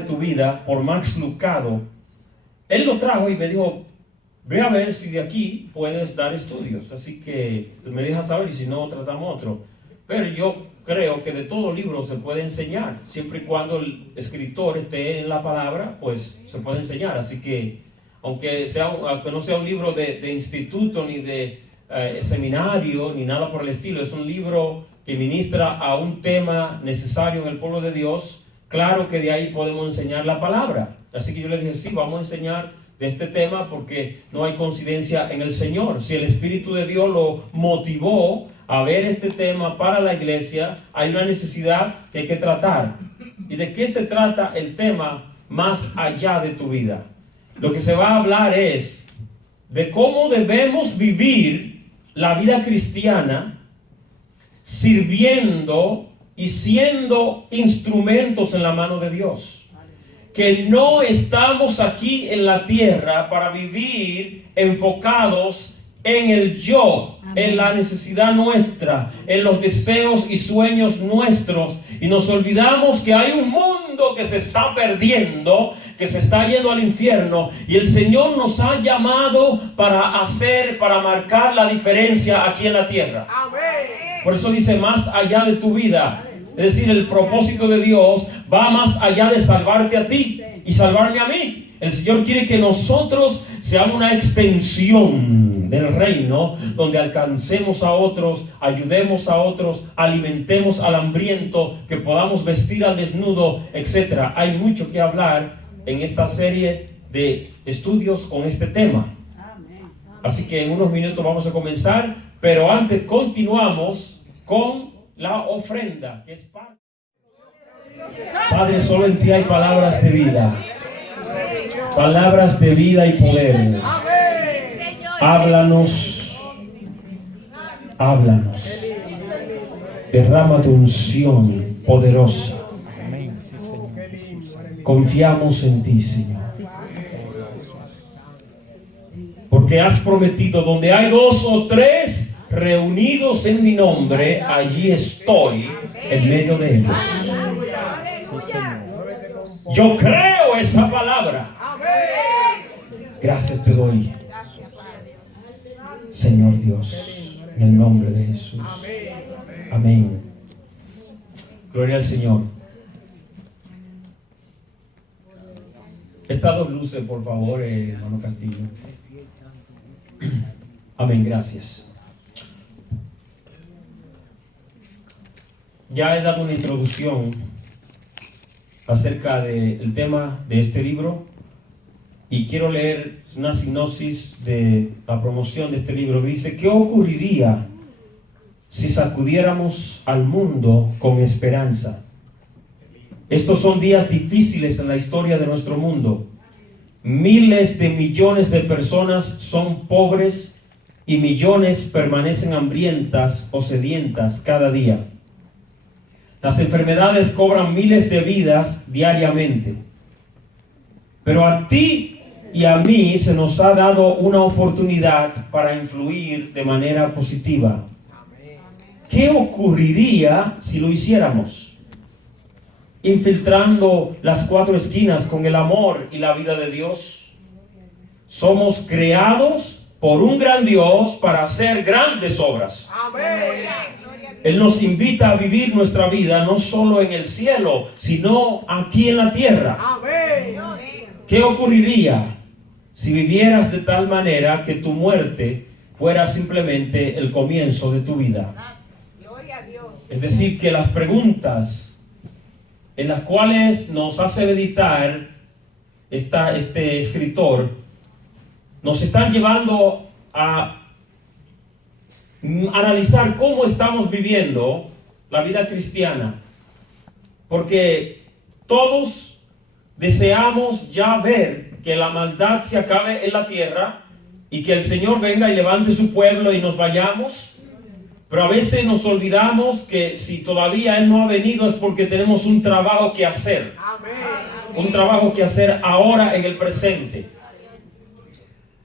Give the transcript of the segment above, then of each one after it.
de tu vida, por Max Lucado. Él lo trajo y me dijo, ve a ver si de aquí puedes dar estudios. Así que me dejas saber y si no, tratamos otro. Pero yo creo que de todo libro se puede enseñar, siempre y cuando el escritor esté en la palabra, pues se puede enseñar. Así que, aunque no sea un libro de instituto, ni de seminario, ni nada por el estilo, es un libro que ministra a un tema necesario en el pueblo de Dios, claro que de ahí podemos enseñar la palabra. Así que yo le dije, sí, vamos a enseñar de este tema porque no hay coincidencia en el Señor. Si el Espíritu de Dios lo motivó a ver este tema para la iglesia, hay una necesidad que hay que tratar. ¿Y de qué se trata el tema más allá de tu vida? Lo que se va a hablar es de cómo debemos vivir la vida cristiana sirviendo y siendo instrumentos en la mano de Dios. Que no estamos aquí en la tierra para vivir enfocados en el yo, en la necesidad nuestra, en los deseos y sueños nuestros, y nos olvidamos que hay un mundo que se está perdiendo, que se está yendo al infierno, y el Señor nos ha llamado para marcar la diferencia aquí en la tierra. Por eso dice, más allá de tu vida. Es decir, el propósito de Dios va más allá de salvarte a ti y salvarme a mí. El Señor quiere que nosotros seamos una extensión del reino, donde alcancemos a otros, ayudemos a otros, alimentemos al hambriento, que podamos vestir al desnudo, etc. Hay mucho que hablar en esta serie de estudios con este tema. Así que en unos minutos vamos a comenzar, pero antes continuamos con la ofrenda, que es parte. Padre, solo en ti hay palabras de vida. Palabras de vida y poder. Háblanos. Háblanos. Derrama tu unción poderosa. Confiamos en ti, Señor. Porque has prometido, donde hay 2 o 3 reunidos en mi nombre, allí estoy en medio de ellos. Yo creo esa palabra. Gracias te doy, Señor Dios, en el nombre de Jesús. Amén. Gloria al Señor. Estas 2 luces, por favor, hermano Castillo. Amén, gracias. Ya he dado una introducción acerca del tema de este libro y quiero leer una sinopsis de la promoción de este libro. Dice, ¿qué ocurriría si sacudiéramos al mundo con esperanza? Estos son días difíciles en la historia de nuestro mundo. Miles de millones de personas son pobres y millones permanecen hambrientas o sedientas cada día. Las enfermedades cobran miles de vidas diariamente. Pero a ti y a mí se nos ha dado una oportunidad para influir de manera positiva. ¿Qué ocurriría si lo hiciéramos? Infiltrando las 4 esquinas con el amor y la vida de Dios. Somos creados por un gran Dios para hacer grandes obras. Amén. Él nos invita a vivir nuestra vida no solo en el cielo, sino aquí en la tierra. Amén. ¿Qué ocurriría si vivieras de tal manera que tu muerte fuera simplemente el comienzo de tu vida? Es decir, que las preguntas en las cuales nos hace meditar este escritor nos están llevando a analizar cómo estamos viviendo la vida cristiana, porque todos deseamos ya ver que la maldad se acabe en la tierra y que el Señor venga y levante su pueblo y nos vayamos, pero a veces nos olvidamos que si todavía Él no ha venido es porque tenemos un trabajo que hacer. Amén. Un trabajo que hacer ahora en el presente.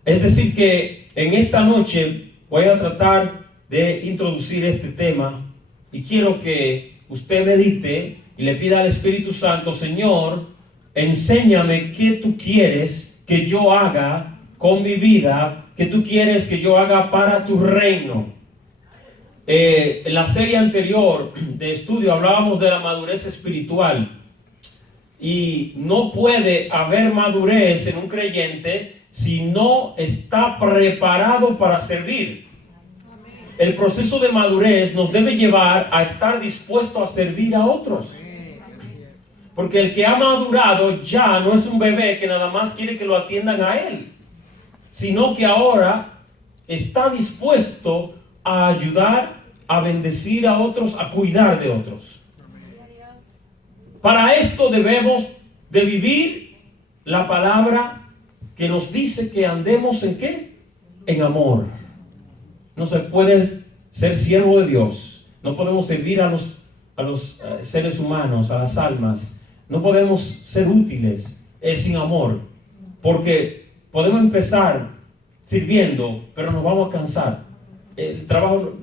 Es decir que en esta noche voy a tratar de introducir este tema y quiero que usted medite y le pida al Espíritu Santo, Señor, enséñame qué tú quieres que yo haga con mi vida, qué tú quieres que yo haga para tu reino. En la serie anterior de estudio hablábamos de la madurez espiritual. Y no puede haber madurez en un creyente si no está preparado para servir. El proceso de madurez nos debe llevar a estar dispuesto a servir a otros. Porque el que ha madurado ya no es un bebé que nada más quiere que lo atiendan a él, sino que ahora está dispuesto a ayudar, a bendecir a otros, a cuidar de otros. Para esto debemos de vivir la palabra que nos dice que andemos ¿en qué? En amor. No se puede ser siervo de Dios. No podemos servir a los seres humanos, a las almas. No podemos ser útiles sin amor. Porque podemos empezar sirviendo, pero nos vamos a cansar. El trabajo,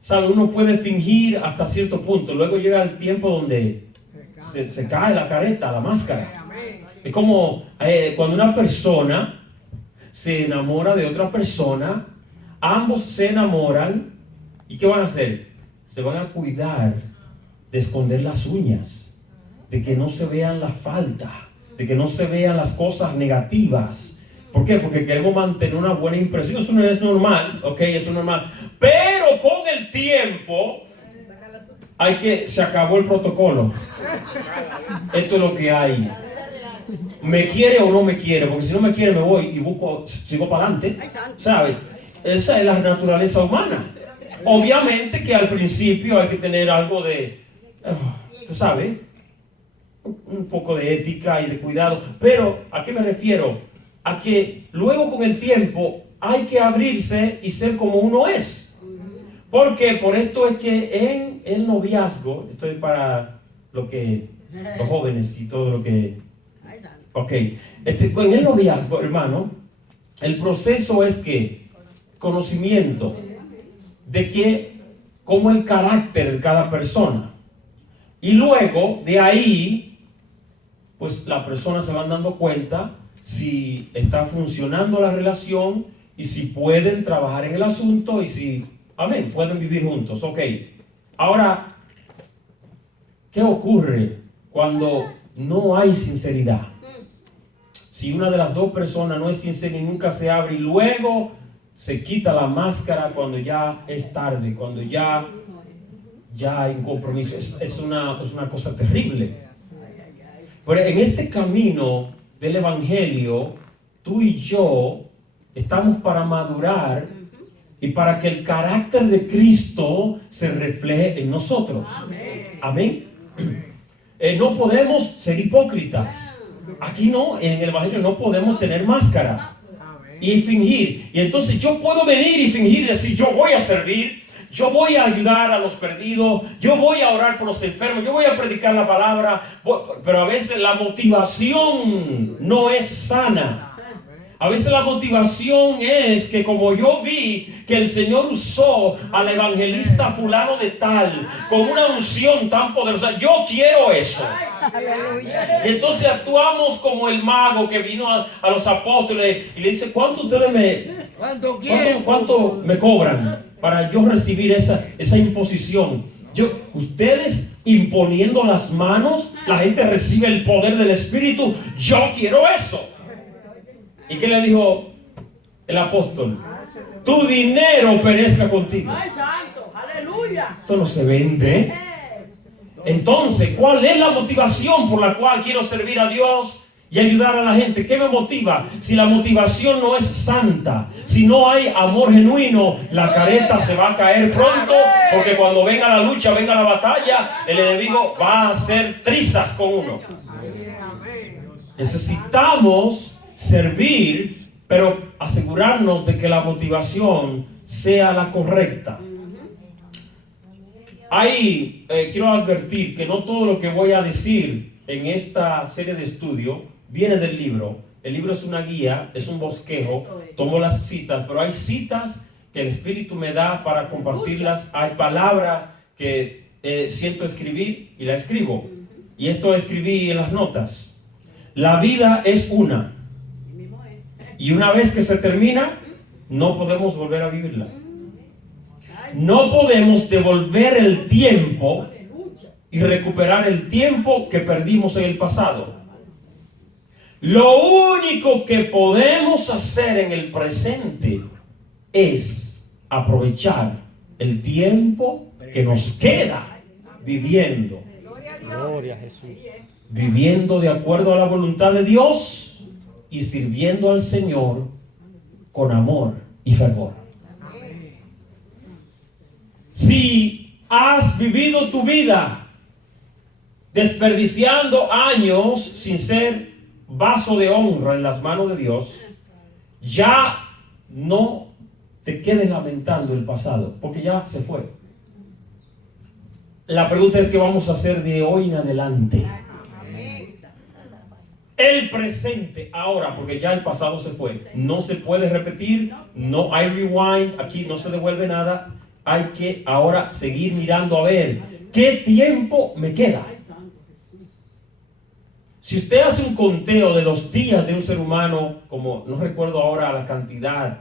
¿sabe? Uno puede fingir hasta cierto punto. Luego llega el tiempo donde se cae la careta, la máscara. Es como cuando una persona se enamora de otra persona, ambos se enamoran, ¿y qué van a hacer? Se van a cuidar de esconder las uñas, de que no se vean la falta, de que no se vean las cosas negativas. ¿Por qué? Porque queremos mantener una buena impresión. Eso no es normal, ¿ok? Eso es normal. Pero con el tiempo se acabó el protocolo. Esto es lo que hay. ¿Me quiere o no me quiere? Porque si no me quiere me voy y sigo para adelante. ¿Sabe? Esa es la naturaleza humana. Obviamente que al principio hay que tener algo de, ¿tú sabes? Un poco de ética y de cuidado. Pero, ¿a qué me refiero? A que luego con el tiempo hay que abrirse y ser como uno es. Porque por esto es que en el noviazgo, esto es para los jóvenes y todo lo que... Ok, en el noviazgo, hermano, el proceso es que conocimiento de cómo el carácter de cada persona. Y luego de ahí, pues las personas se van dando cuenta si está funcionando la relación y si pueden trabajar en el asunto y si, amén, pueden vivir juntos. Ok, ahora, ¿qué ocurre cuando no hay sinceridad? Si una de las dos personas no es sincera y nunca se abre y luego se quita la máscara cuando ya es tarde, cuando ya hay un compromiso, es una cosa terrible. Pero en este camino del Evangelio, tú y yo estamos para madurar y para que el carácter de Cristo se refleje en nosotros. Amén. No podemos ser hipócritas. Aquí no, en el Evangelio no podemos tener máscara y fingir. Y entonces yo puedo venir y fingir y decir, yo voy a servir, yo voy a ayudar a los perdidos, yo voy a orar por los enfermos, yo voy a predicar la palabra, pero a veces la motivación no es sana. A veces la motivación es que como yo vi que el Señor usó al evangelista fulano de tal con una unción tan poderosa, yo quiero eso. Y entonces actuamos como el mago que vino a los apóstoles y le dice, ¿cuánto ustedes cuánto me cobran para yo recibir esa imposición? Ustedes imponiendo las manos, la gente recibe el poder del Espíritu, yo quiero eso. ¿Y qué le dijo el apóstol? Tu dinero perezca contigo. ¡Ay, santo! ¡Aleluya! Esto no se vende. Entonces, ¿cuál es la motivación por la cual quiero servir a Dios y ayudar a la gente? ¿Qué me motiva? Si la motivación no es santa, si no hay amor genuino, la careta se va a caer pronto, porque cuando venga la lucha, venga la batalla, el enemigo va a hacer trizas con uno. Necesitamos servir, pero asegurarnos de que la motivación sea la correcta. Ahí quiero advertir que no todo lo que voy a decir en esta serie de estudio viene del libro. El libro es una guía, es un bosquejo, tomo las citas, pero hay citas que el Espíritu me da para compartirlas. Hay palabras que siento escribir y las escribo. Y esto escribí en las notas. La vida es una. Y una vez que se termina, no podemos volver a vivirla. No podemos devolver el tiempo y recuperar el tiempo que perdimos en el pasado. Lo único que podemos hacer en el presente es aprovechar el tiempo que nos queda viviendo. Gloria a Jesús. Viviendo de acuerdo a la voluntad de Dios y sirviendo al Señor con amor y fervor. Si has vivido tu vida desperdiciando años sin ser vaso de honra en las manos de Dios, ya no te quedes lamentando el pasado, porque ya se fue. La pregunta es: ¿qué vamos a hacer de hoy en adelante? El presente, ahora, porque ya el pasado se fue. No se puede repetir, no hay rewind, aquí no se devuelve nada. Hay que ahora seguir mirando a ver qué tiempo me queda. Si usted hace un conteo de los días de un ser humano, como no recuerdo ahora la cantidad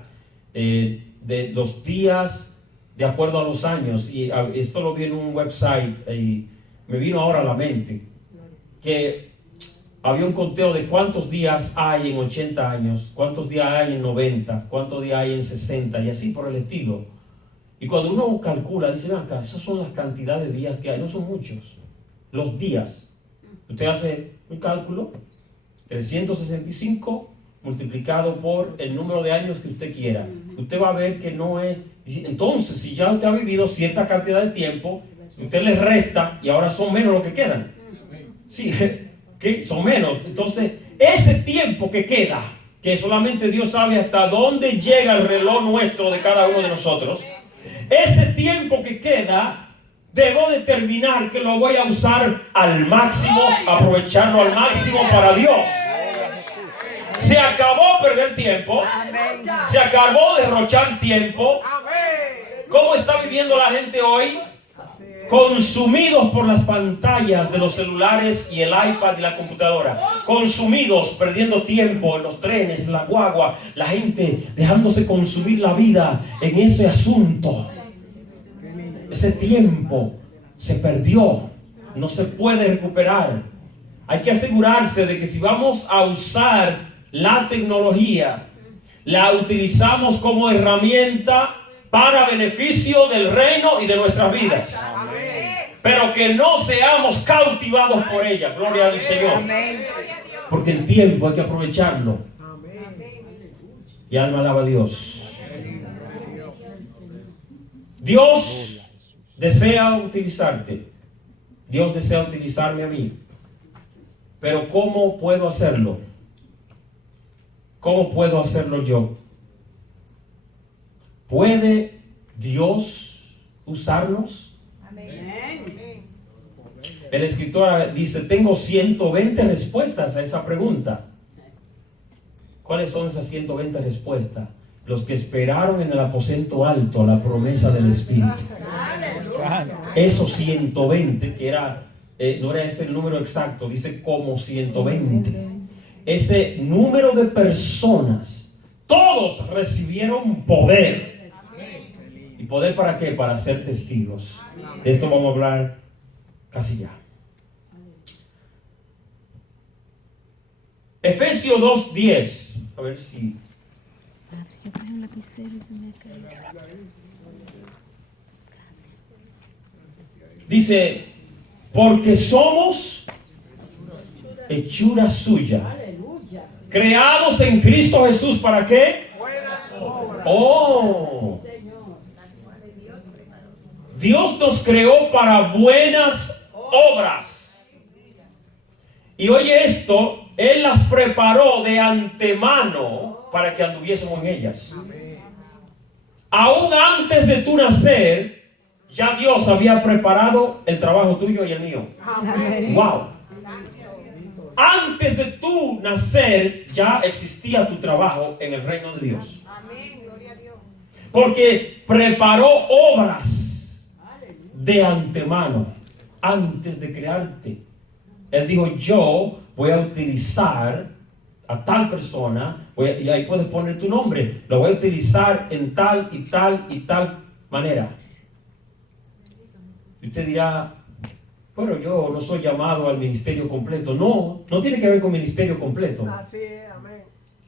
de los días de acuerdo a los años, y esto lo vi en un website y me vino ahora a la mente, que había un conteo de cuántos días hay en 80 años, cuántos días hay en 90, cuántos días hay en 60 y así por el estilo. Y cuando uno calcula, dice: ven acá, esas son las cantidades de días que hay, no son muchos. Los días. Usted hace un cálculo, 365 multiplicado por el número de años que usted quiera. Usted va a ver que no es... Entonces, si ya usted ha vivido cierta cantidad de tiempo, usted le resta y ahora son menos los que quedan. Sí, que son menos. Entonces, ese tiempo que queda, que solamente Dios sabe hasta dónde llega el reloj nuestro de cada uno de nosotros, ese tiempo que queda, debo determinar que lo voy a usar al máximo, aprovecharlo al máximo para Dios. Se acabó perder tiempo, se acabó derrochar tiempo. ¿Cómo está viviendo la gente hoy? Consumidos por las pantallas de los celulares y el iPad y la computadora. Consumidos, perdiendo tiempo en los trenes, en la guagua. La gente dejándose consumir la vida en ese asunto. Ese tiempo se perdió, no se puede recuperar. Hay que asegurarse de que si vamos a usar la tecnología, la utilizamos como herramienta para beneficio del reino y de nuestras vidas. Pero que no seamos cautivados por ella. Gloria al Señor. Porque el tiempo hay que aprovecharlo. Y alma alaba a Dios. Dios desea utilizarte. Dios desea utilizarme a mí. Pero ¿cómo puedo hacerlo? ¿Cómo puedo hacerlo yo? ¿Puede Dios usarnos? Amén. El escritor dice: tengo 120 respuestas a esa pregunta. ¿Cuáles son esas 120 respuestas? Los que esperaron en el aposento alto la promesa del Espíritu. Esos 120, que era, no era ese el número exacto, dice como 120. Ese número de personas, todos recibieron poder. ¿Y poder para qué? Para ser testigos. De esto vamos a hablar casi ya. Efesios 2:10. A ver si... Dice: porque somos hechura suya, creados en Cristo Jesús. ¿Para qué? Oh, Dios nos creó para buenas obras. Y oye esto, Él las preparó de antemano para que anduviésemos en ellas. Aún antes de tu nacer, ya Dios había preparado el trabajo tuyo y el mío. Wow. Antes de tu nacer, ya existía tu trabajo en el reino de Dios. Porque preparó obras de antemano, antes de crearte. Él dijo: yo voy a utilizar a tal persona, y ahí puedes poner tu nombre, lo voy a utilizar en tal y tal y tal manera. Y usted dirá, bueno, yo no soy llamado al ministerio completo. No, no tiene que ver con ministerio completo. Así es, amén.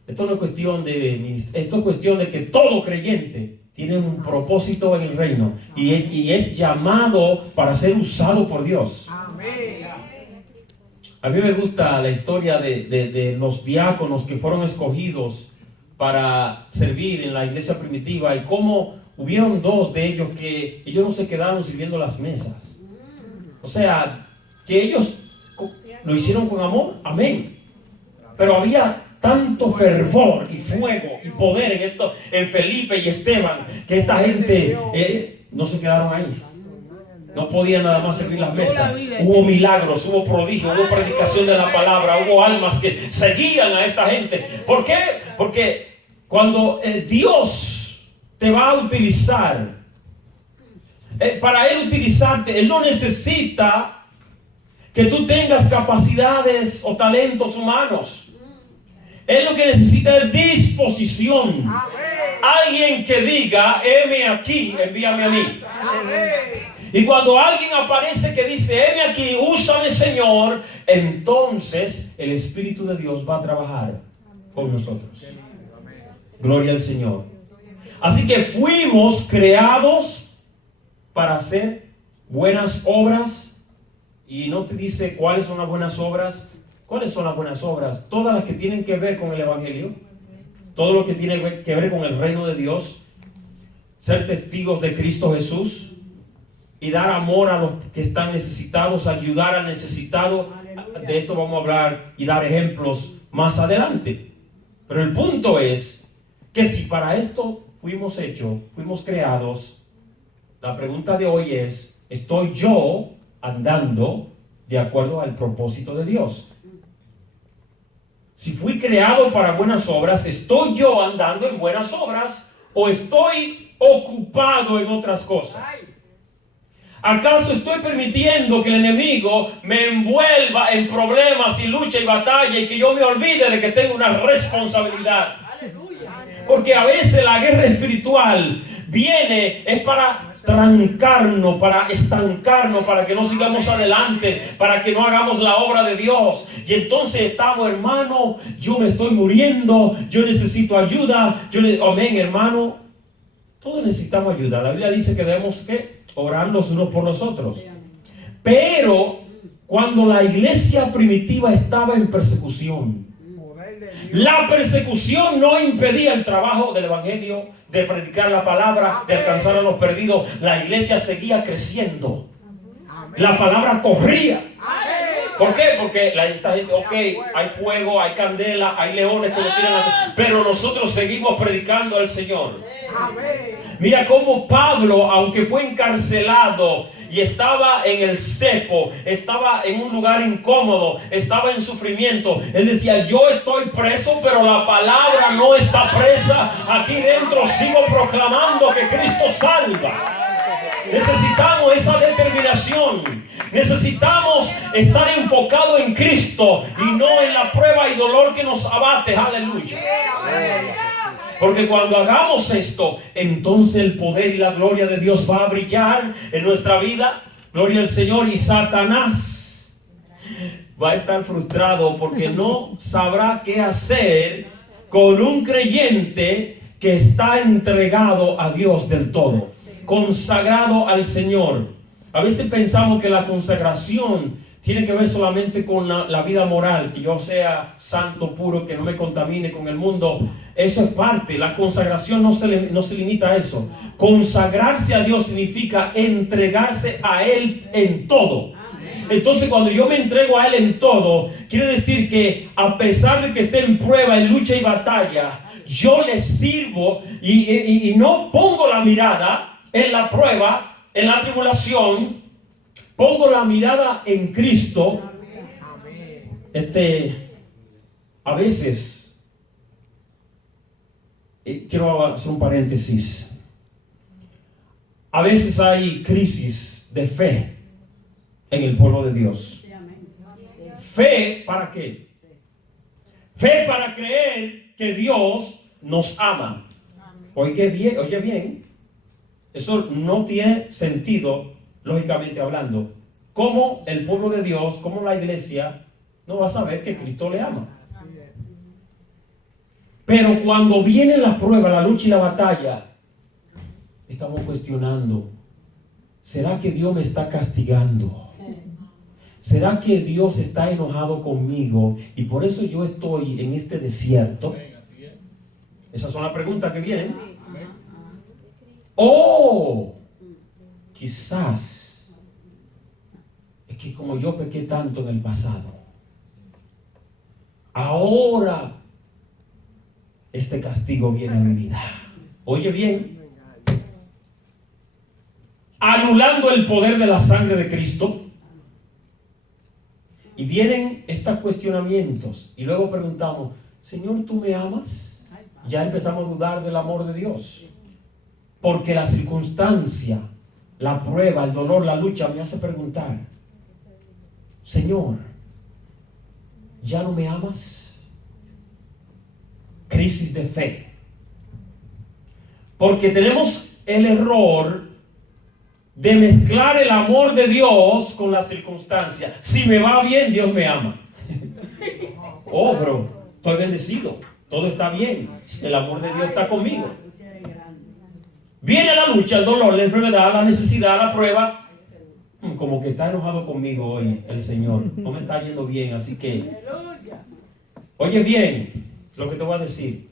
Esto no es cuestión esto es cuestión de que todo creyente tiene un propósito en el reino y es llamado para ser usado por Dios. Amén. A mí me gusta la historia de los diáconos que fueron escogidos para servir en la iglesia primitiva y cómo hubieron dos de ellos que ellos no se quedaron sirviendo las mesas. O sea, que ellos lo hicieron con amor, amén. Pero había tanto fervor y fuego y poder en Felipe y Esteban, que esta gente no se quedaron ahí. No podían nada más servir las mesas. Hubo milagros, hubo prodigios, hubo predicación de la palabra, hubo almas que seguían a esta gente. ¿Por qué? Porque cuando Dios te va a utilizar, para Él utilizarte, Él no necesita que tú tengas capacidades o talentos humanos. Él lo que necesita es disposición. Alguien que diga, heme aquí, envíame a mí. Y cuando alguien aparece que dice, heme aquí, úsame Señor, entonces el Espíritu de Dios va a trabajar con nosotros. Gloria al Señor. Así que fuimos creados para hacer buenas obras. Y no te dice cuáles son las buenas obras. ¿Cuáles son las buenas obras? Todas las que tienen que ver con el Evangelio. Todo lo que tiene que ver con el reino de Dios. Ser testigos de Cristo Jesús. Y dar amor a los que están necesitados. Ayudar al necesitado. De esto vamos a hablar y dar ejemplos más adelante. Pero el punto es que si para esto fuimos hechos, fuimos creados, la pregunta de hoy es, ¿estoy yo andando de acuerdo al propósito de Dios? Si fui creado para buenas obras, ¿estoy yo andando en buenas obras o estoy ocupado en otras cosas? ¿Acaso estoy permitiendo que el enemigo me envuelva en problemas y lucha y batalla y que yo me olvide de que tengo una responsabilidad? Porque a veces la guerra espiritual es para trancarnos, para estancarnos, para que no sigamos adelante, para que no hagamos la obra de Dios. Y entonces estamos, hermano, yo me estoy muriendo, yo necesito ayuda, amén, hermano. Todos necesitamos ayuda. La Biblia dice que debemos orar los unos por los otros. Pero cuando la iglesia primitiva estaba en persecución, la persecución no impedía el trabajo del evangelio, de predicar la palabra, de alcanzar a los perdidos. La iglesia seguía creciendo. La palabra corría. ¿Por qué? Porque esta gente, hay fuego, hay candela, hay leones que lo tiran, pero nosotros seguimos predicando al Señor. Mira cómo Pablo, aunque fue encarcelado y estaba en el cepo, estaba en un lugar incómodo, estaba en sufrimiento, él decía, yo estoy preso, pero la palabra no está presa. Aquí dentro sigo proclamando que Cristo salva. Necesitamos esa determinación. Necesitamos estar enfocados en Cristo y no en la prueba y dolor que nos abate. Aleluya. Porque cuando hagamos esto, entonces el poder y la gloria de Dios va a brillar en nuestra vida. Gloria al Señor. Y Satanás va a estar frustrado porque no sabrá qué hacer con un creyente que está entregado a Dios del todo, consagrado al Señor. A veces pensamos que la consagración tiene que ver solamente con la vida moral, que yo sea santo, puro, que no me contamine con el mundo. Eso es parte. La consagración no se limita a eso. Consagrarse a Dios significa entregarse a Él en todo. Entonces, cuando yo me entrego a Él en todo, quiere decir que a pesar de que esté en prueba, en lucha y batalla, yo le sirvo y no pongo la mirada en la prueba, en la tribulación, pongo la mirada en Cristo. A veces, quiero hacer un paréntesis. A veces hay crisis de fe en el pueblo de Dios. ¿Fe para qué? Fe para creer que Dios nos ama. Oye bien, eso no tiene sentido, lógicamente hablando. ¿Cómo el pueblo de Dios, cómo la iglesia no va a saber que Cristo le ama? Pero cuando viene la prueba, la lucha y la batalla, estamos cuestionando, ¿será que Dios me está castigando? ¿Será que Dios está enojado conmigo y por eso yo estoy en este desierto? Esas son las preguntas que vienen. O quizás es que como yo pequé tanto en el pasado, ahora este castigo viene a mi vida. Oye bien, anulando el poder de la sangre de Cristo. Y vienen estos cuestionamientos y luego preguntamos, Señor, ¿tú me amas? Ya empezamos a dudar del amor de Dios. Porque la circunstancia, la prueba, el dolor, la lucha me hace preguntar, Señor, ¿ya no me amas? Crisis de fe. Porque tenemos el error de mezclar el amor de Dios con la circunstancia. Si me va bien, Dios me ama. Oh, bro, estoy bendecido. Todo está bien. El amor de Dios está conmigo. Viene la lucha, el dolor, la enfermedad, la necesidad, la prueba. Como que está enojado conmigo hoy el Señor. No me está yendo bien, así que... Oye bien lo que te voy a decir.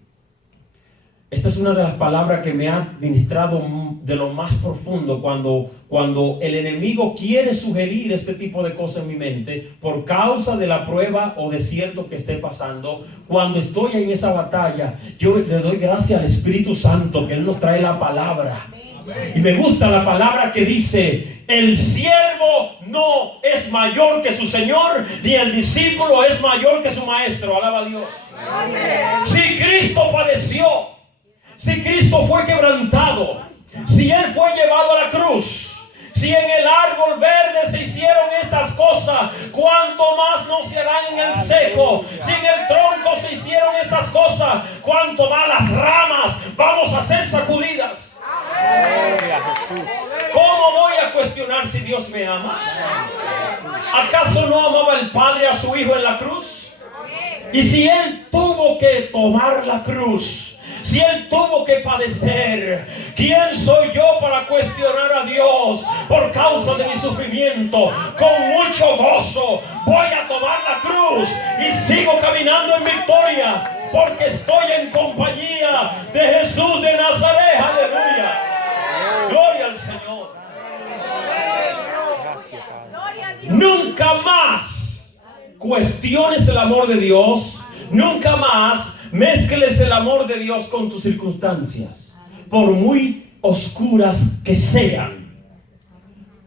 Esta es una de las palabras que me ha ministrado de lo más profundo cuando el enemigo quiere sugerir este tipo de cosas en mi mente por causa de la prueba o desierto que esté pasando. Cuando estoy en esa batalla, yo le doy gracias al Espíritu Santo que Él nos trae la palabra. Y me gusta la palabra que dice, el siervo no es mayor que su Señor, ni el discípulo es mayor que su maestro. Alaba a Dios. Si Cristo padeció, si Cristo fue quebrantado, si Él fue llevado a la cruz, si en el árbol verde se hicieron estas cosas, ¿cuánto más no se harán en el seco? Si en el tronco se hicieron estas cosas, ¿cuánto más las ramas vamos a ser sacudidas? ¿Cómo voy a cuestionar si Dios me ama? ¿Acaso no amaba el Padre a su Hijo en la cruz? Y si Él tuvo que tomar la cruz, si Él tuvo que padecer, ¿quién soy yo para cuestionar a Dios por causa de mi sufrimiento? Con mucho gozo voy a tomar la cruz y sigo caminando en victoria, porque estoy en compañía de Jesús de Nazaret. Aleluya. Gloria al Señor. Nunca más cuestiones el amor de Dios. Nunca más mezcles el amor de Dios con tus circunstancias, por muy oscuras que sean,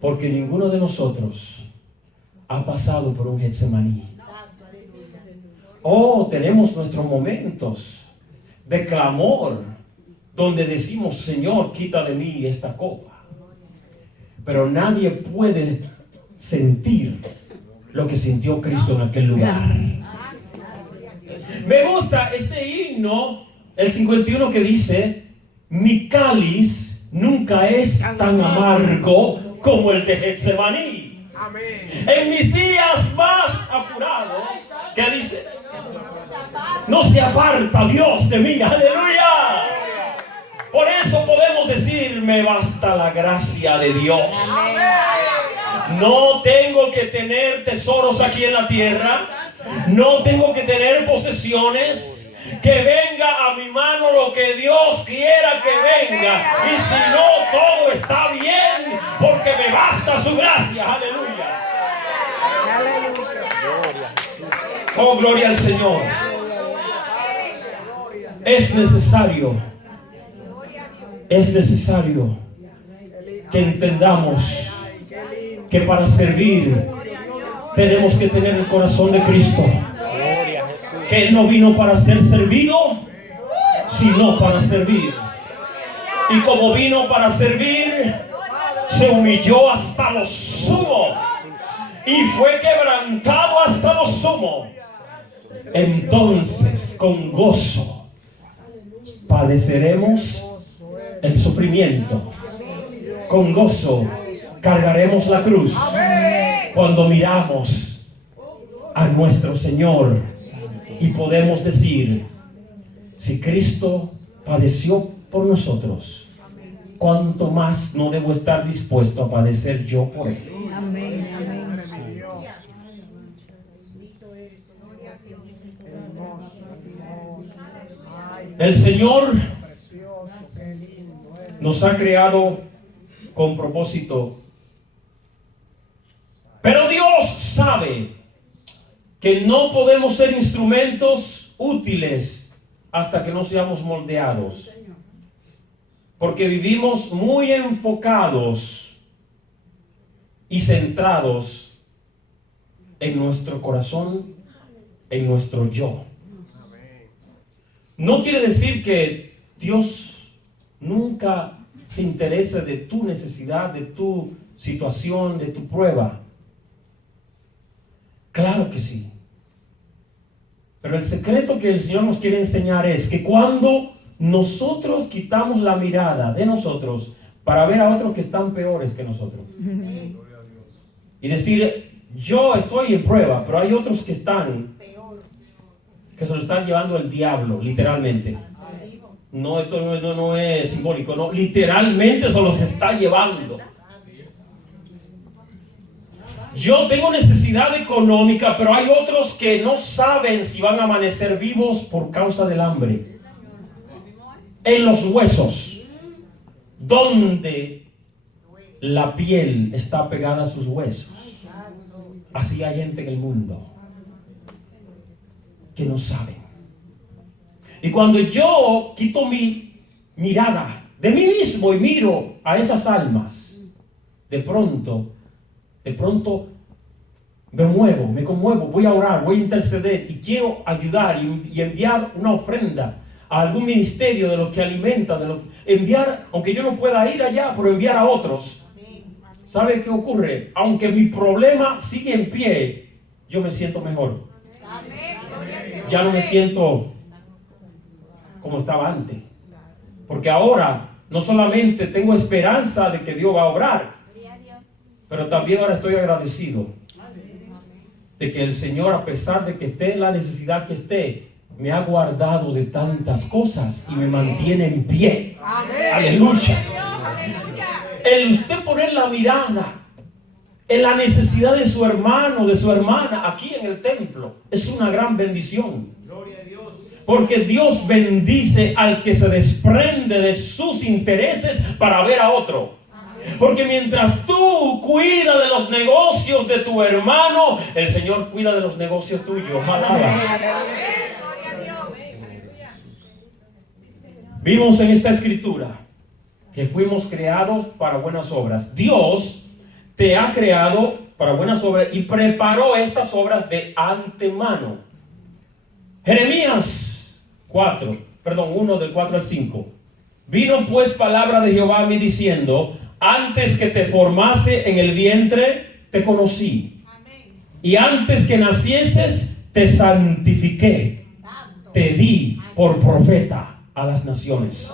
porque ninguno de nosotros ha pasado por un Getsemaní. Oh, tenemos nuestros momentos de clamor, donde decimos, Señor, quita de mí esta copa. Pero nadie puede sentir lo que sintió Cristo en aquel lugar. Me gusta ese himno, el 51, que dice, mi cáliz nunca es tan amargo como el de Getsemaní. En mis días más apurados, ¿qué dice? No se aparta Dios de mí. Aleluya. Por eso podemos decir, me basta la gracia de Dios. No tengo que tener tesoros aquí en la tierra. No tengo que tener posesiones. Que venga a mi mano lo que Dios quiera que venga. Y si no, todo está bien, porque me basta su gracia. Aleluya. Oh, gloria al Señor. Es necesario que entendamos que para servir tenemos que tener el corazón de Cristo, que Él no vino para ser servido, sino para servir. Y como vino para servir, se humilló hasta lo sumo y fue quebrantado hasta lo sumo, entonces con gozo padeceremos el sufrimiento. Con gozo cargaremos la cruz cuando miramos a nuestro Señor y podemos decir: si Cristo padeció por nosotros, ¿cuánto más no debo estar dispuesto a padecer yo por Él? Amén. Amén. El Señor nos ha creado con propósito, pero Dios sabe que no podemos ser instrumentos útiles hasta que no seamos moldeados, porque vivimos muy enfocados y centrados en nuestro corazón, en nuestro yo. No quiere decir que Dios nunca se interese de tu necesidad, de tu situación, de tu prueba. Claro que sí. Pero el secreto que el Señor nos quiere enseñar es que cuando nosotros quitamos la mirada de nosotros para ver a otros que están peores que nosotros, y decir: yo estoy en prueba, pero hay otros que están, que se lo están llevando el diablo, literalmente. No, esto no es simbólico, no, literalmente se los está llevando. Yo tengo necesidad económica, pero hay otros que no saben si van a amanecer vivos por causa del hambre. En los huesos, donde la piel está pegada a sus huesos. Así hay gente en el mundo que no saben. Y cuando yo quito mi mirada de mí mismo y miro a esas almas, de pronto me muevo, me conmuevo, voy a orar, voy a interceder y quiero ayudar y enviar una ofrenda a algún ministerio de lo que alimenta, enviar, aunque yo no pueda ir allá, pero enviar a otros. ¿Sabe qué ocurre? Aunque mi problema sigue en pie, yo me siento mejor. Ya no me siento como estaba antes. Porque ahora no solamente tengo esperanza de que Dios va a obrar, pero también ahora estoy agradecido de que el Señor, a pesar de que esté en la necesidad que esté, me ha guardado de tantas cosas y me mantiene en pie. Aleluya. El usted poner la mirada en la necesidad de su hermano, de su hermana, aquí en el templo, es una gran bendición. Porque Dios bendice al que se desprende de sus intereses para ver a otro. Porque mientras tú cuidas de los negocios de tu hermano, el Señor cuida de los negocios tuyos. Alaba. Vimos en esta escritura que fuimos creados para buenas obras. Dios te ha creado para buenas obras y preparó estas obras de antemano. Jeremías 1 del 4 al 5. Vino pues palabra de Jehová a mí diciendo: antes que te formase en el vientre, te conocí. Y antes que nacieses, te santifiqué. Te di por profeta a las naciones.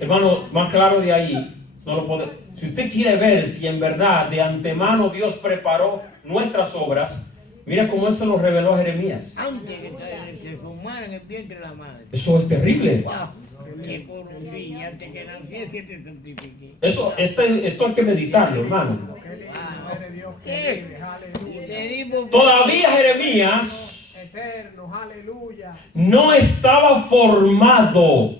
Hermano, más claro de ahí, no lo puede. Si usted quiere ver si en verdad de antemano Dios preparó nuestras obras, mira cómo Él se lo reveló a Jeremías. Antes que te formaran en el vientre de la madre. Eso es terrible. Wow. Te conocí, antes que naciese te santifiqué. Esto hay que meditarlo, hermano. Todavía Jeremías no estaba formado.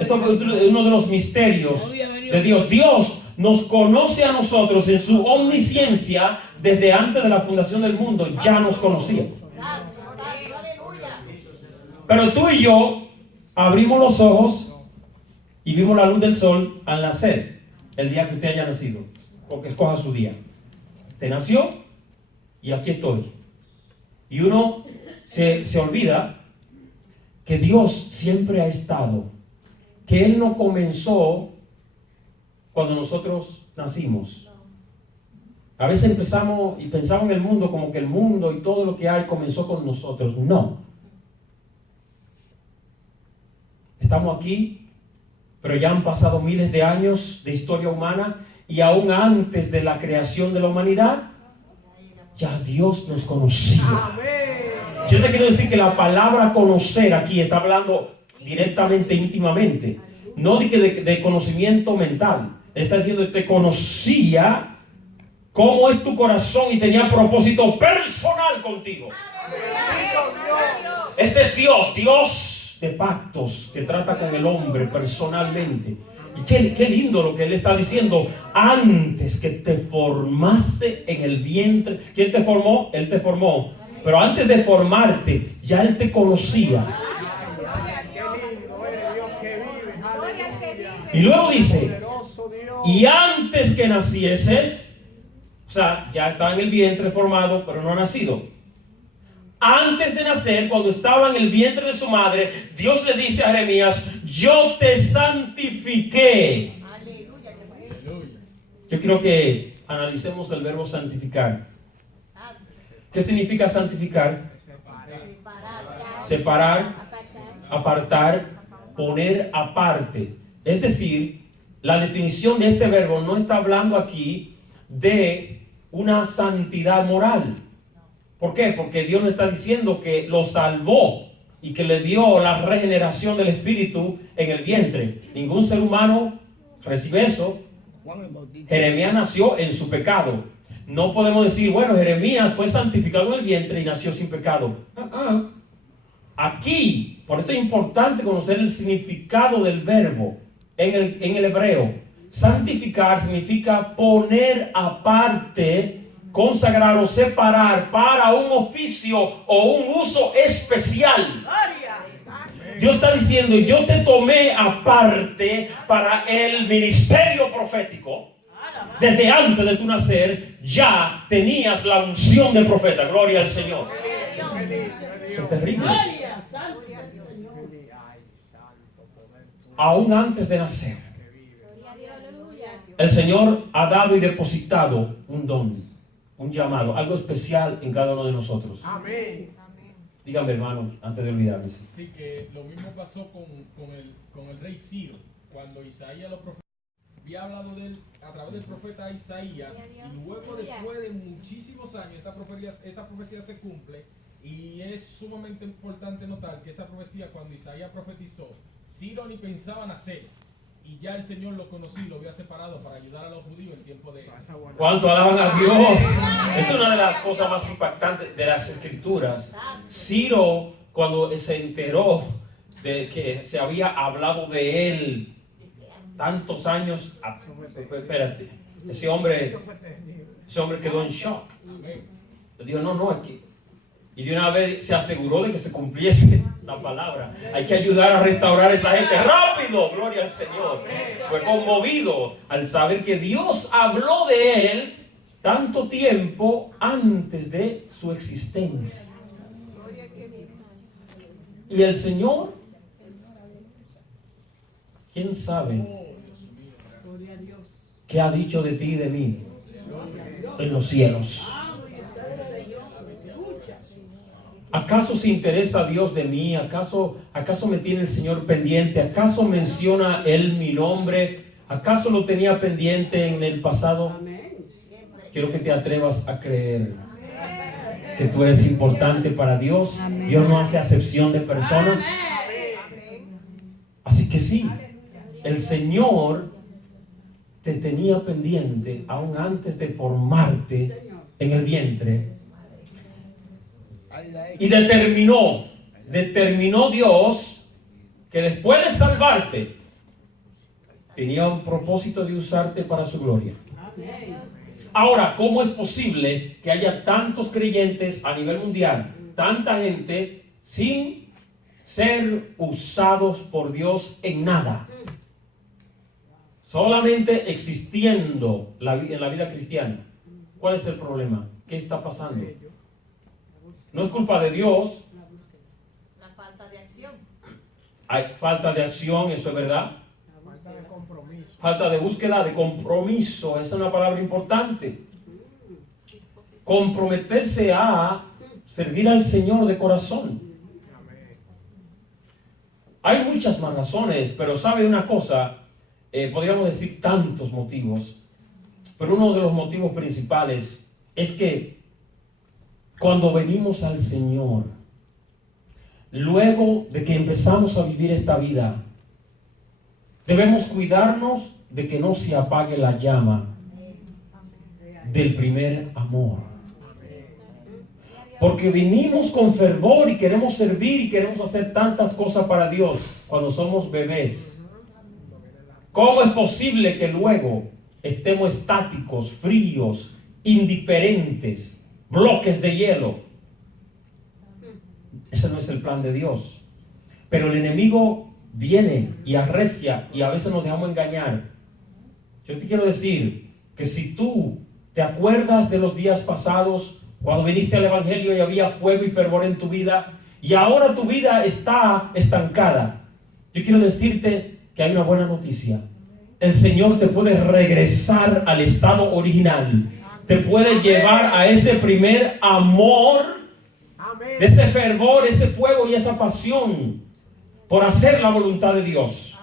Esto es uno de los misterios de Dios. Dios nos conoce a nosotros en su omnisciencia desde antes de la fundación del mundo. Ya nos conocía. Pero tú y yo abrimos los ojos y vimos la luz del sol al nacer, el día que usted haya nacido, porque escoja su día. Te nació y aquí estoy. Y uno se olvida que Dios siempre ha estado, que Él no comenzó cuando nosotros nacimos. A veces empezamos y pensamos en el mundo como que el mundo y todo lo que hay comenzó con nosotros. No. Estamos aquí, pero ya han pasado miles de años de historia humana y aún antes de la creación de la humanidad, ya Dios nos conocía. Yo te quiero decir que la palabra conocer aquí está hablando directamente, íntimamente. No de conocimiento mental. Está diciendo que te conocía cómo es tu corazón y tenía propósito personal contigo. Este es Dios, Dios de pactos, que trata con el hombre personalmente. Y qué lindo lo que Él está diciendo. Antes que te formase en el vientre. ¿Quién te formó? Él te formó. Pero antes de formarte, ya Él te conocía. Y luego dice, y antes que nacieses, o sea, ya está en el vientre formado, pero no ha nacido. Antes de nacer, cuando estaba en el vientre de su madre, Dios le dice a Jeremías, yo te santifiqué. Yo quiero que analicemos el verbo santificar. ¿Qué significa santificar? Separar, apartar, poner aparte. Es decir, la definición de este verbo no está hablando aquí de una santidad moral. ¿Por qué? Porque Dios nos está diciendo que lo salvó y que le dio la regeneración del Espíritu en el vientre. Ningún ser humano recibe eso. Jeremías nació en su pecado. No podemos decir, bueno, Jeremías fue santificado en el vientre y nació sin pecado. Aquí, por eso es importante conocer el significado del verbo en el hebreo. Santificar significa poner aparte, consagrar o separar para un oficio o un uso especial. Dios está diciendo, yo te tomé aparte para el ministerio profético. Desde antes de tu nacer ya tenías la unción de profeta. Gloria al Señor. Eso es terrible. Aún antes de nacer, el Señor ha dado y depositado un don, un llamado, algo especial en cada uno de nosotros. Amén. Dígame, hermano, antes de olvidarme. Sí, que lo mismo pasó con el rey Ciro, cuando Isaías lo profetizó. Había hablado de él a través del profeta Isaías, y luego después de muchísimos años esa profecía se cumple, y es sumamente importante notar que esa profecía, cuando Isaías profetizó, Ciro ni pensaba nacer, y ya el Señor lo conocía y lo había separado para ayudar a los judíos en tiempo de... ¿Cuánto alaban a Dios? Es una de las cosas más impactantes de las Escrituras. Ciro, cuando se enteró de que se había hablado de él tantos años, espérate, ese hombre quedó en shock. Le dijo, no, aquí. Y de una vez se aseguró de que se cumpliese la palabra. Hay que ayudar a restaurar a esa gente rápido. Gloria al Señor. Fue conmovido al saber que Dios habló de él tanto tiempo antes de su existencia. Y el Señor, ¿quién sabe qué ha dicho de ti y de mí en los cielos? ¿Acaso se interesa Dios de mí? ¿Acaso me tiene el Señor pendiente? ¿Acaso menciona Él mi nombre? ¿Acaso lo tenía pendiente en el pasado? Quiero que te atrevas a creer que tú eres importante para Dios. Dios no hace acepción de personas. Así que sí, el Señor te tenía pendiente aún antes de formarte en el vientre. Y determinó Dios que después de salvarte, tenía un propósito de usarte para su gloria. Ahora, ¿cómo es posible que haya tantos creyentes a nivel mundial, tanta gente sin ser usados por Dios en nada? Solamente existiendo en la vida cristiana. ¿Cuál es el problema? ¿Qué está pasando? No es culpa de Dios. La falta de acción. Hay falta de acción, eso es verdad. Falta de compromiso. Falta de búsqueda, de compromiso. Esa es una palabra importante. comprometerse a servir al Señor de corazón. Hay muchas más razones, pero sabe una cosa, podríamos decir tantos motivos, pero uno de los motivos principales es que cuando venimos al Señor, luego de que empezamos a vivir esta vida, debemos cuidarnos de que no se apague la llama del primer amor. Porque vinimos con fervor y queremos servir y queremos hacer tantas cosas para Dios cuando somos bebés. ¿Cómo es posible que luego estemos estáticos, fríos, indiferentes, bloques de hielo? Ese no es el plan de Dios. Pero el enemigo viene y arrecia y a veces nos dejamos engañar. Yo te quiero decir que si tú te acuerdas de los días pasados, cuando viniste al Evangelio y había fuego y fervor en tu vida, y ahora tu vida está estancada, yo quiero decirte que hay una buena noticia. El Señor te puede regresar al estado original. Te puede llevar a ese primer amor, de ese fervor, ese fuego y esa pasión por hacer la voluntad de Dios.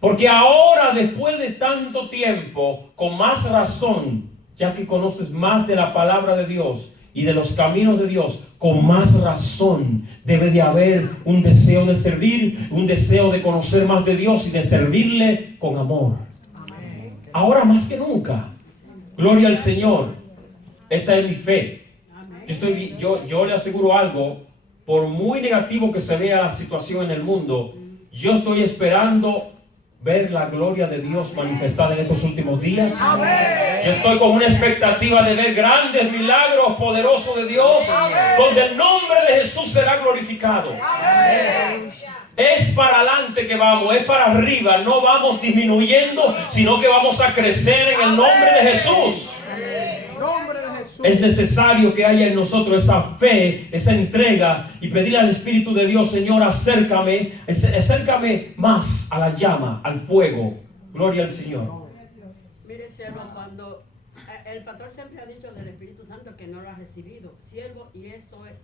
Porque ahora, después de tanto tiempo, con más razón, ya que conoces más de la palabra de Dios y de los caminos de Dios, con más razón debe de haber un deseo de servir, un deseo de conocer más de Dios y de servirle con amor. Ahora más que nunca, gloria al Señor. Esta es mi fe. Yo le aseguro algo, por muy negativo que se vea la situación en el mundo, yo estoy esperando ver la gloria de Dios manifestada en estos últimos días. Yo estoy con una expectativa de ver grandes milagros poderosos de Dios, donde el nombre de Jesús será glorificado. Es para adelante que vamos, es para arriba, no vamos disminuyendo, sino que vamos a crecer en el nombre de Jesús. Es necesario que haya en nosotros esa fe, esa entrega y pedirle al Espíritu de Dios: Señor, acércame más a la llama, al fuego. Gloria al Señor. Mire, siervo, cuando el pastor siempre ha dicho del Espíritu Santo que no lo ha recibido, siervo, y eso es,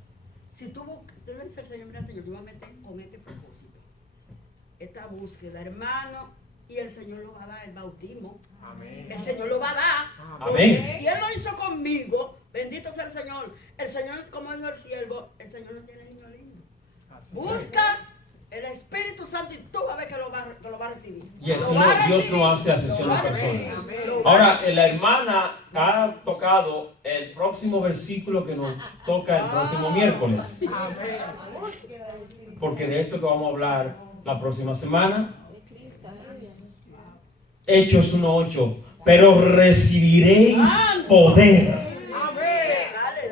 si tú le dices al Señor: mira, Señor, yo voy a meter con este propósito, esta búsqueda, hermano, y el Señor lo va a dar el bautismo. Amén. El Señor lo va a dar. Amén. Si Él lo hizo conmigo, bendito sea el Señor. El Señor, como dijo el siervo, el Señor no tiene niño lindo. Busca el Espíritu Santo y tú vas a ver que lo va a recibir. Y el Señor, Dios no hace acepción de personas. Ahora, la hermana ha tocado el próximo versículo que nos toca el próximo miércoles. Porque de esto que vamos a hablar la próxima semana. Hechos 1:8. Pero recibiréis poder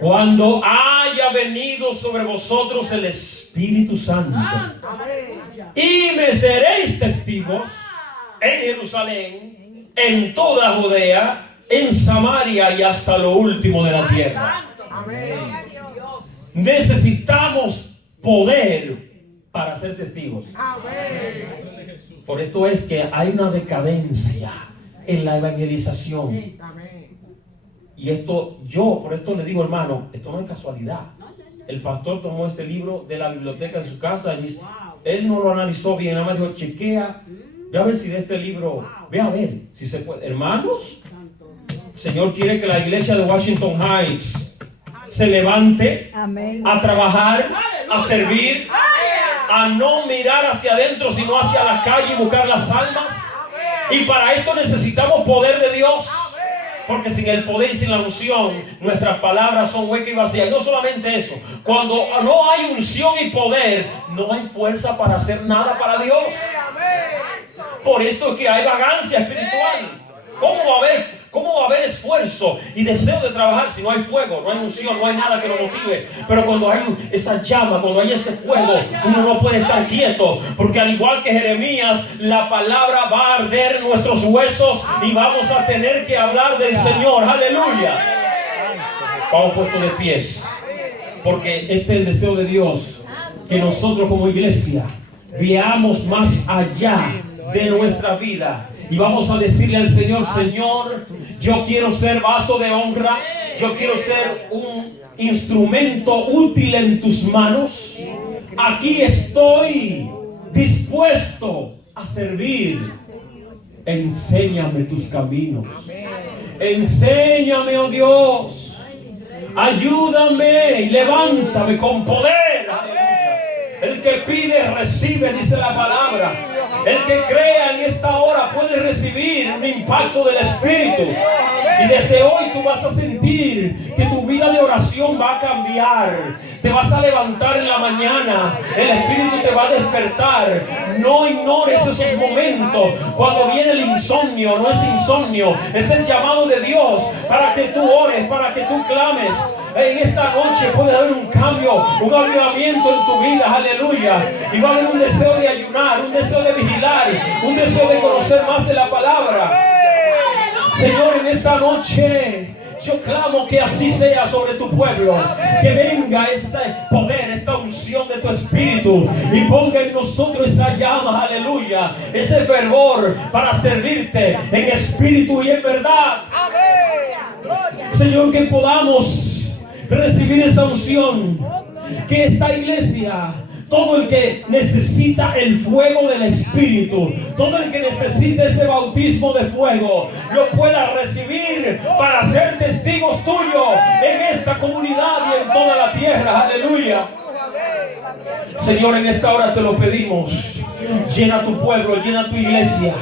cuando haya venido sobre vosotros el Espíritu Santo. Y me seréis testigos en Jerusalén, en toda Judea, en Samaria y hasta lo último de la tierra. Necesitamos poder para ser testigos. Por esto es que hay una decadencia en la evangelización. Y por esto le digo, hermano, esto no es casualidad. El pastor tomó ese libro de la biblioteca en su casa y él no lo analizó bien, nada más dijo: chequea, ve a ver si de este libro, ve a ver si se puede. Hermanos, el Señor quiere que la iglesia de Washington Heights se levante a trabajar, a servir, a no mirar hacia adentro, sino hacia la calle y buscar las almas. Y para esto necesitamos poder de Dios. Porque sin el poder y sin la unción, nuestras palabras son huecas y vacías. Y no solamente eso, cuando no hay unción y poder, no hay fuerza para hacer nada para Dios. Por esto es que hay vagancia espiritual. ¿Cómo va a haber esfuerzo y deseo de trabajar si no hay fuego, no hay unción, no hay nada que lo motive? Pero cuando hay esa llama, cuando hay ese fuego, uno no puede estar quieto, porque al igual que Jeremías, la palabra va a arder nuestros huesos y vamos a tener que hablar del Señor. ¡Aleluya! Vamos puestos de pies, porque este es el deseo de Dios, que nosotros como iglesia veamos más allá de nuestra vida Y vamos a decirle al Señor: Señor, yo quiero ser vaso de honra. Yo quiero ser un instrumento útil en tus manos. Aquí estoy dispuesto a servir. Enséñame tus caminos. Enséñame, oh Dios. Ayúdame y levántame con poder. El que pide, recibe, dice la palabra. El que crea en esta hora puede recibir un impacto del Espíritu. Y desde hoy tú vas a sentir que tu vida de oración va a cambiar. Te vas a levantar en la mañana. El Espíritu te va a despertar. No ignores esos momentos. Cuando viene el insomnio, no es insomnio, es el llamado de Dios para que tú ores, para que tú clames. En esta noche puede haber un cambio, un avivamiento en tu vida, aleluya. Y va a haber un deseo de ayunar, un deseo de vigilar, un deseo de conocer más de la palabra. Señor, en esta noche yo clamo que así sea sobre tu pueblo. Que venga este poder, esta unción de tu Espíritu y ponga en nosotros esa llama, aleluya, ese fervor para servirte en espíritu y en verdad. Señor, que podamos recibir esa unción, que esta iglesia, todo el que necesita el fuego del Espíritu, todo el que necesita ese bautismo de fuego, lo pueda recibir para ser testigos tuyos en esta comunidad y en toda la tierra. Aleluya. Señor, en esta hora te lo pedimos. Llena tu pueblo, llena tu iglesia.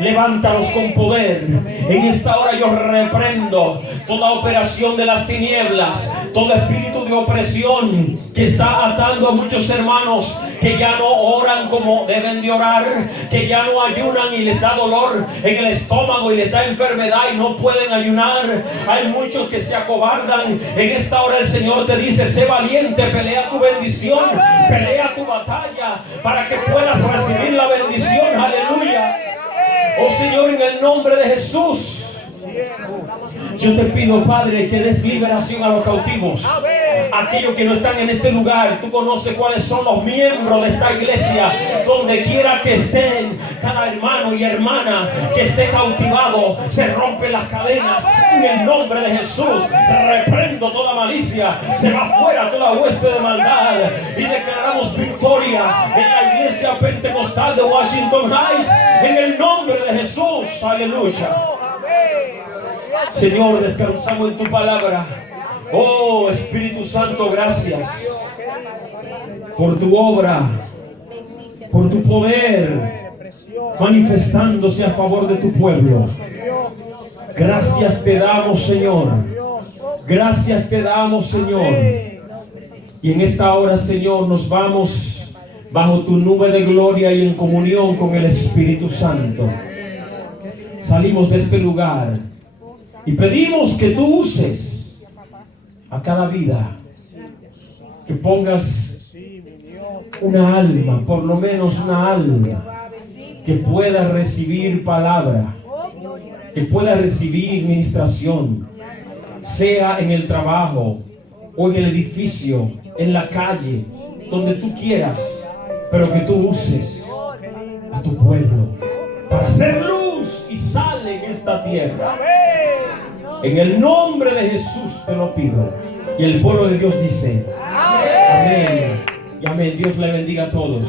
Levántalos con poder. En esta hora yo reprendo toda operación de las tinieblas, todo espíritu de opresión que está atando a muchos hermanos que ya no oran como deben de orar, que ya no ayunan y les da dolor en el estómago y les da enfermedad y no pueden ayunar. Hay muchos que se acobardan. En esta hora el Señor te dice: sé valiente, pelea tu bendición, pelea tu batalla para que puedas recibir la bendición. Aleluya. Oh Señor, en el nombre de Jesús, yo te pido, Padre, que des liberación a los cautivos, aquellos que no están en este lugar. Tú conoces cuáles son los miembros de esta iglesia, donde quiera que estén, cada hermano y hermana que esté cautivado, se rompen las cadenas. En el nombre de Jesús, reprendo toda malicia, se va fuera toda hueste de maldad y declaramos victoria en la iglesia pentecostal de Washington Heights, en el nombre de Jesús. Aleluya. Señor, descansamos en tu palabra. Oh Espíritu Santo, gracias por tu obra, por tu poder manifestándose a favor de tu pueblo. Gracias te damos, Señor. Gracias te damos, Señor. Y en esta hora, Señor, nos vamos bajo tu nube de gloria y en comunión con el Espíritu Santo. Salimos de este lugar y pedimos que tú uses a cada vida, que pongas una alma, por lo menos una alma, que pueda recibir palabra, que pueda recibir ministración, sea en el trabajo o en el edificio, en la calle, donde tú quieras, pero que tú uses a tu pueblo para hacer luz y sal en esta tierra. En el nombre de Jesús te lo pido. Y el pueblo de Dios dice: amén y amén. Dios le bendiga a todos.